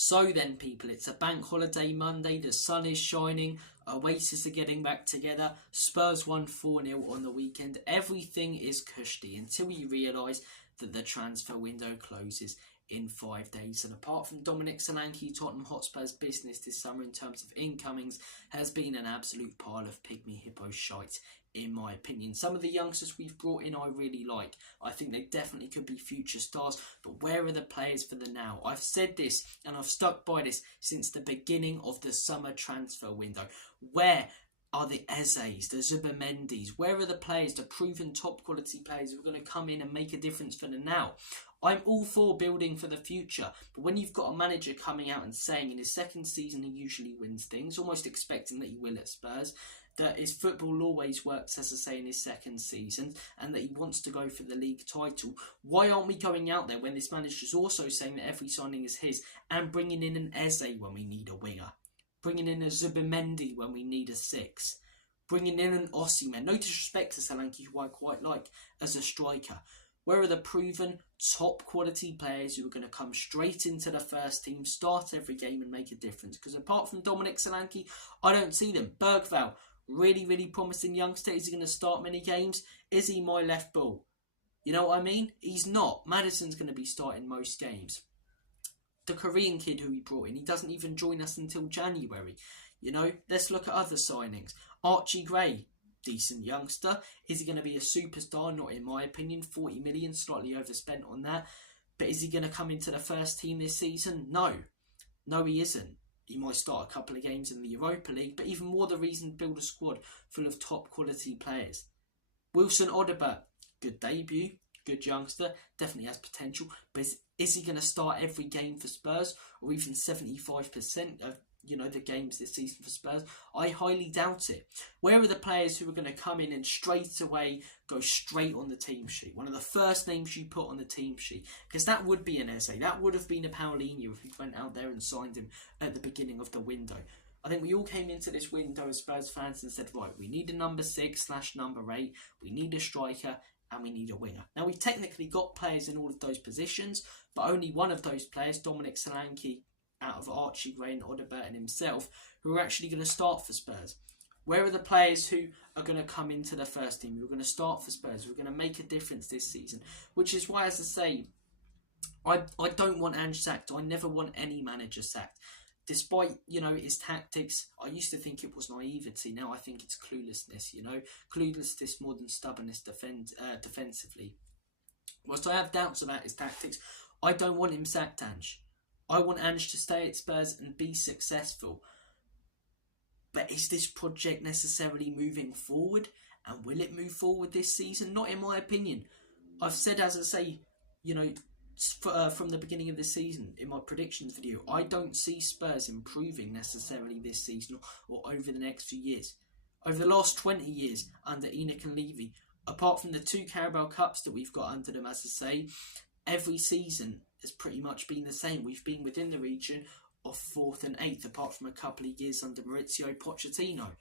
So then, people, it's a bank holiday Monday, the sun is shining, Oasis are getting back together, Spurs won 4-0 on the weekend, everything is cushy until you realise that the transfer window closes in 5 days. And apart from Dominic Solanke, Tottenham Hotspur's business this summer in terms of incomings has been an absolute pile of pygmy hippo shite, in my opinion. Some of the youngsters we've brought in I really like. I think they definitely could be future stars, but where are the players for the now? I've said this and I've stuck by this since the beginning of the summer transfer window. Where are the Ezes, the Zubimendis? Where are the players, the proven top quality players who are going to come in and make a difference for the now? I'm all for building for the future, but when you've got a manager coming out and saying in his second season he usually wins things, almost expecting that he will at Spurs, that his football always works, as I say, in his second season, and that he wants to go for the league title, why aren't we going out there when this manager's also saying that every signing is his, and bringing in an Eze when we need a winger, bringing in a Zubimendi when we need a 6, bringing in an Osimhen, no disrespect to Solanke, who I quite like as a striker. Where are the proven top quality players who are going to come straight into the first team, start every game and make a difference? Because apart from Dominic Solanke, I don't see them. Bergvall, really promising youngster. Is he going to start many games? Is he my left ball? You know what I mean? He's not. Maddison's going to be starting most games. The Korean kid who he brought in, he doesn't even join us until January. You know, let's look at other signings. Archie Gray, decent youngster. Is he going to be a superstar? Not in my opinion. 40 million, slightly overspent on that. But is he going to come into the first team this season? No. No, he isn't. He might start a couple of games in the Europa League, but even more the reason to build a squad full of top quality players. Wilson Odobert, good debut, good youngster, definitely has potential, but is he going to start every game for Spurs, or even 75% of the games this season for Spurs? I highly doubt it. Where are the players who are going to come in and straight away go straight on the team sheet? One of the first names you put on the team sheet, because that would be an Eze. That would have been a Paulinho if we went out there and signed him at the beginning of the window. I think we all came into this window as Spurs fans and said, right, we need a number 6/number 8, we need a striker, and we need a winger. Now, we've technically got players in all of those positions, but only one of those players, Dominic Solanke, out of Archie Gray and Odobert and himself, who are actually going to start for Spurs. Where are the players who are going to come into the first team, who are going to start for Spurs, who are going to make a difference this season? Which is why, as I say, I don't want Ange sacked. I never want any manager sacked. Despite, his tactics, I used to think it was naivety. Now I think it's cluelessness, Cluelessness more than stubbornness defensively. Whilst I have doubts about his tactics, I don't want him sacked, Ange. I want Ange to stay at Spurs and be successful. But is this project necessarily moving forward? And will it move forward this season? Not in my opinion. I've said, as I say, from the beginning of this season, in my predictions video, I don't see Spurs improving necessarily this season or over the next few years. Over the last 20 years under Enoch and Levy, apart from the 2 Carabao Cups that we've got under them, as I say, every season has pretty much been the same. We've been within the region of 4th and 8th, apart from a couple of years under Maurizio Pochettino.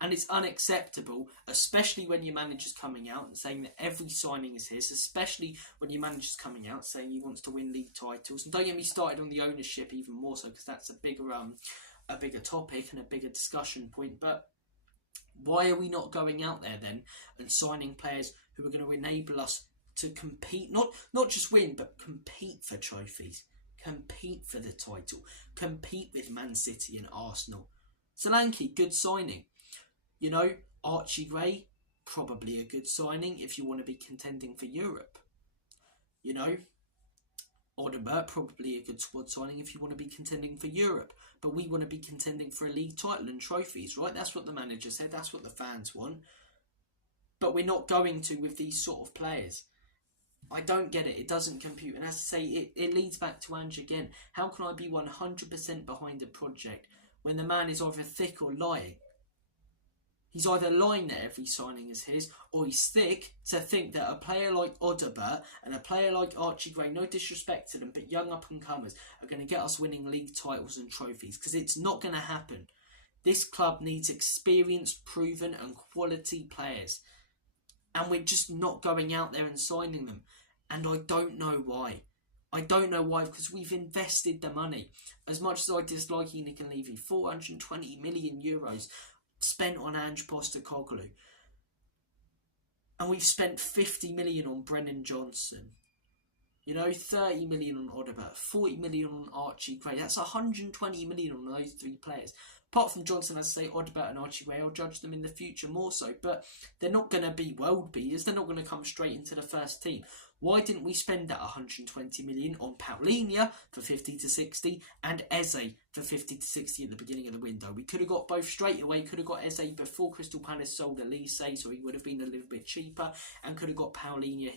And it's unacceptable, especially when your manager's coming out and saying that every signing is his, especially when your manager's coming out saying he wants to win league titles. And don't get me started on the ownership even more so, because that's a bigger topic and a bigger discussion point. But why are we not going out there then and signing players who are going to enable us to compete, not just win, but compete for trophies, compete for the title, compete with Man City and Arsenal? Solanke, good signing. Archie Gray, probably a good signing if you want to be contending for Europe. Odobert, probably a good squad signing if you want to be contending for Europe. But we want to be contending for a league title and trophies, right? That's what the manager said. That's what the fans want. But we're not going to with these sort of players. I don't get it. It doesn't compute. And as I say, it leads back to Ange again. How can I be 100% behind a project when the man is either thick or lying? He's either lying that every signing is his, or he's thick to think that a player like Odobert and a player like Archie Gray, no disrespect to them, but young up-and-comers, are going to get us winning league titles and trophies, because it's not going to happen. This club needs experienced, proven and quality players. And we're just not going out there and signing them. And I don't know why. I don't know why, because we've invested the money. As much as I dislike Enoch and Levy, 420 million euros spent on Ange Postecoglou. And we've spent 50 million on Brennan Johnson. 30 million on Odobert, 40 million on Archie Gray. That's 120 million on those three players. Apart from Johnson, as I say, Odobert and Archie Gray, I'll judge them in the future more so. But they're not going to be world beaters. They're not going to come straight into the first team. Why didn't we spend that 120 million on Paulinho for 50 to 60 and Eze for 50 to 60 at the beginning of the window? We could have got both straight away. Could have got Eze before Crystal Palace sold Elise, so he would have been a little bit cheaper, and could have got Paulinho.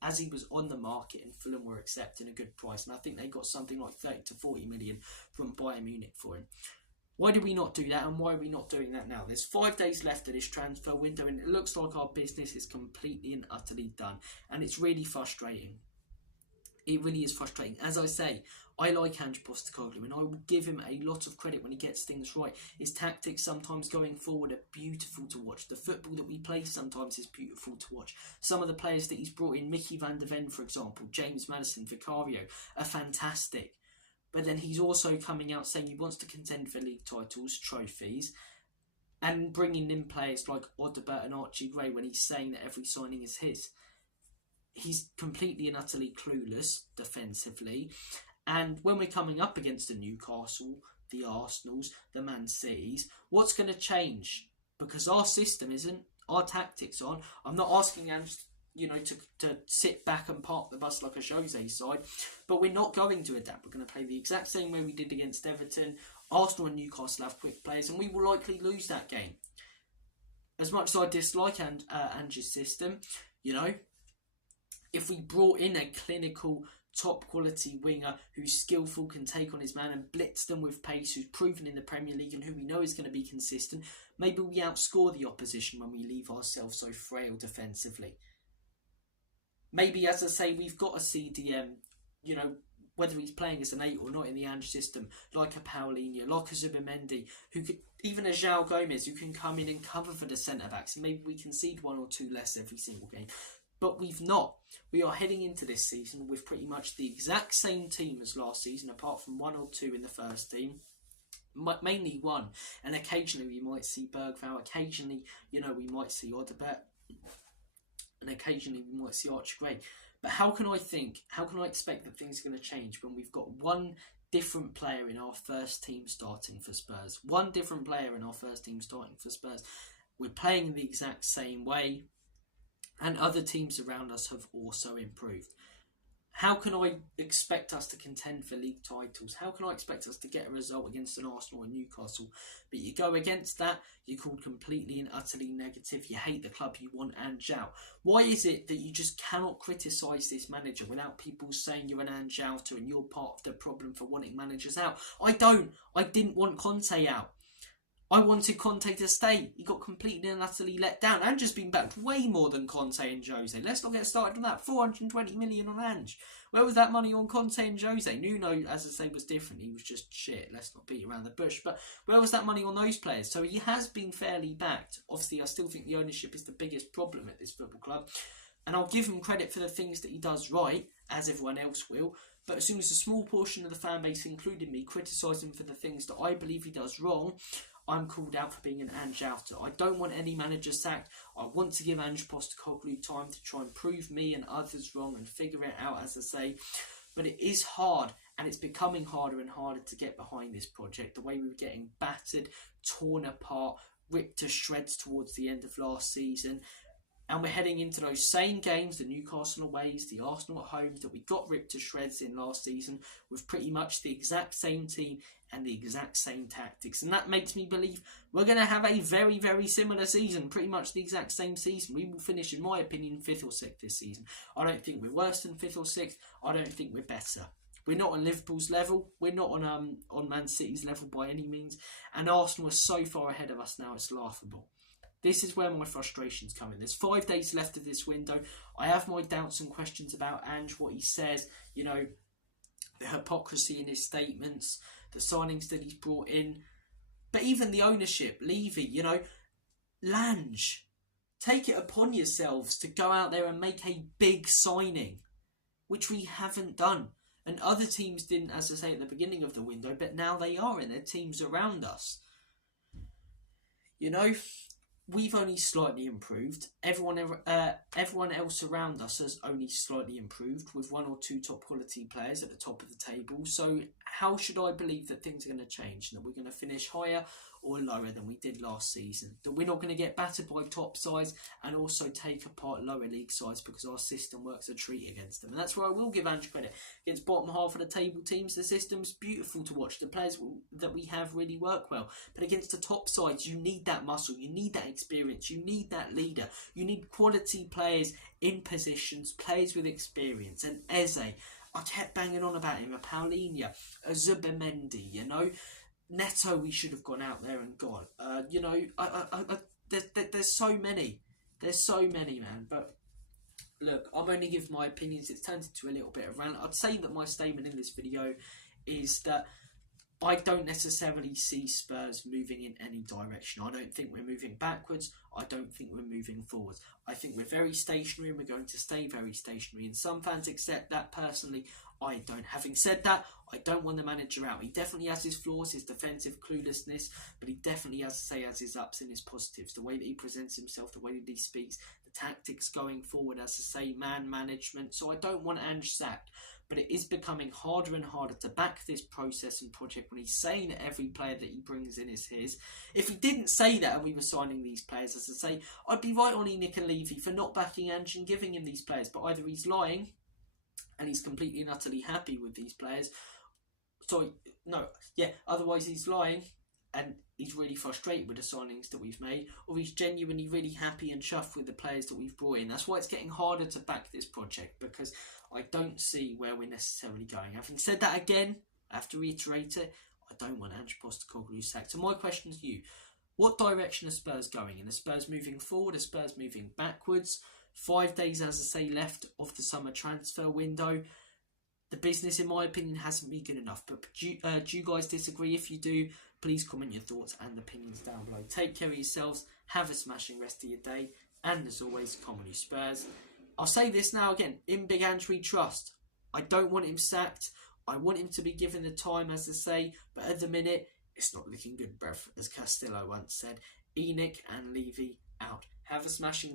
As he was on the market, and Fulham were accepting a good price, and I think they got something like 30 to 40 million from Bayern Munich for him. Why did we not do that, and why are we not doing that now? There's 5 days left of this transfer window, and it looks like our business is completely and utterly done. And it's really frustrating. It really is frustrating. As I say, I like Ange Postecoglou, and I will give him a lot of credit when he gets things right. His tactics sometimes going forward are beautiful to watch. The football that we play sometimes is beautiful to watch. Some of the players that he's brought in, Mickey van der Ven, for example, James Maddison, Vicario, are fantastic. But then he's also coming out saying he wants to contend for league titles, trophies, and bringing in players like Odobert and Archie Gray when he's saying that every signing is his. He's completely and utterly clueless defensively. And when we're coming up against the Newcastle, the Arsenals, the Man Cities, what's going to change? Because our system isn't, our tactics aren't. I'm not asking Ange to sit back and park the bus like a Jose side. But we're not going to adapt. We're going to play the exact same way we did against Everton. Arsenal and Newcastle have quick players, and we will likely lose that game. As much as I dislike Ange's system, if we brought in a clinical, top quality winger who's skillful, can take on his man and blitz them with pace, who's proven in the Premier League and who we know is going to be consistent, maybe we outscore the opposition when we leave ourselves so frail defensively. Maybe, as I say, we've got a CDM, whether he's playing as an 8 or not in the Ange system, like a Paulinho, like a Zubimendi, who could, even a João Gomez, who can come in and cover for the centre-backs, and maybe we concede 1 or 2 less every single game. But we've not. We are heading into this season with pretty much the exact same team as last season, apart from 1 or 2 in the first team. Mainly 1, and occasionally we might see Bergvall, occasionally, we might see Odobert, and occasionally we might see Archie Gray. But how can I expect that things are going to change when we've got one different player in our first team starting for Spurs? One different player in our first team starting for Spurs. We're playing the exact same way, and other teams around us have also improved. How can I expect us to contend for league titles? How can I expect us to get a result against an Arsenal and Newcastle? But you go against that, you're called completely and utterly negative. You hate the club, you want Ange out. Why is it that you just cannot criticise this manager without people saying you're an Ange outer and you're part of the problem for wanting managers out? I didn't want Conte out. I wanted Conte to stay. He got completely and utterly let down. Ange's been backed way more than Conte and Jose. Let's not get started on that. 420 million on Ange. Where was that money on Conte and Jose? Nuno, as I say, was different. He was just shit. Let's not beat around the bush. But where was that money on those players? So he has been fairly backed. Obviously, I still think the ownership is the biggest problem at this football club. And I'll give him credit for the things that he does right, as everyone else will. But as soon as a small portion of the fan base, including me, criticise him for the things that I believe he does wrong, I'm called out for being an Ange outer. I don't want any manager sacked. I want to give Ange Postecoglou time to try and prove me and others wrong and figure it out, as I say. But it is hard, and it's becoming harder and harder to get behind this project. The way we were getting battered, torn apart, ripped to shreds towards the end of last season. And we're heading into those same games, the Newcastle aways, the Arsenal at home, that we got ripped to shreds in last season with pretty much the exact same team and the exact same tactics. And that makes me believe we're going to have a very, very similar season, pretty much the exact same season. We will finish, in my opinion, 5th or 6th this season. I don't think we're worse than 5th or 6th. I don't think we're better. We're not on Liverpool's level. We're not on Man City's level by any means. And Arsenal are so far ahead of us now, it's laughable. This is where my frustration's coming. There's 5 days left of this window. I have my doubts and questions about Ange, what he says, the hypocrisy in his statements, the signings that he's brought in. But even the ownership, Levy, Lange, take it upon yourselves to go out there and make a big signing, which we haven't done. And other teams didn't, as I say, at the beginning of the window, but now they are, and they're teams around us. You know, we've only slightly improved. Everyone else around us has only slightly improved, with 1 or 2 top quality players at the top of the table. So how should I believe that things are going to change, and that we're going to finish higher or lower than we did last season? That we're not going to get battered by top sides and also take apart lower league sides because our system works a treat against them. And that's where I will give Ange credit. Against bottom half of the table teams, the system's beautiful to watch. The players that we have really work well. But against the top sides, you need that muscle, you need that experience, you need that leader, you need quality players in positions, players with experience. And Eze, I kept banging on about him, a Paulinho, a Zubimendi, you know. Neto, we should have gone out there and got. You know, there's so many. There's so many, man. But look, I'm only giving my opinions. It's turned into a little bit of rant. I'd say that my statement in this video is that I don't necessarily see Spurs moving in any direction. I don't think we're moving backwards. I don't think we're moving forwards. I think we're very stationary, and we're going to stay very stationary. And some fans accept that. Personally, I don't. Having said that, I don't want the manager out. He definitely has his flaws, his defensive cluelessness, but he definitely, as I say, has his ups and his positives. The way that he presents himself, the way that he speaks, the tactics going forward, as I say, man management. So I don't want Ange sacked. But it is becoming harder and harder to back this process and project when he's saying that every player that he brings in is his. If he didn't say that and we were signing these players, as I say, I'd be right on Nick and Levy for not backing Ange and giving him these players. But either he's lying and he's completely and utterly happy with these players. Otherwise he's lying and he's really frustrated with the signings that we've made, or he's genuinely really happy and chuffed with the players that we've brought in. That's why it's getting harder to back this project, because I don't see where we're necessarily going. Having said that, again, I have to reiterate it, I don't want Ange Postecoglou sacked. So my question to you, what direction are Spurs going in? Are Spurs moving forward? Are Spurs moving backwards? 5 days, as I say, left of the summer transfer window. The business, in my opinion, hasn't been good enough. But do you guys disagree? If you do, please comment your thoughts and opinions down below. Take care of yourselves. Have a smashing rest of your day. And as always, come on you Spurs. I'll say this now again. In Big Ange we trust. I don't want him sacked. I want him to be given the time, as I say. But at the minute, it's not looking good, bruv. As Castillo once said. Enoch and Levy out. Have a smashing day.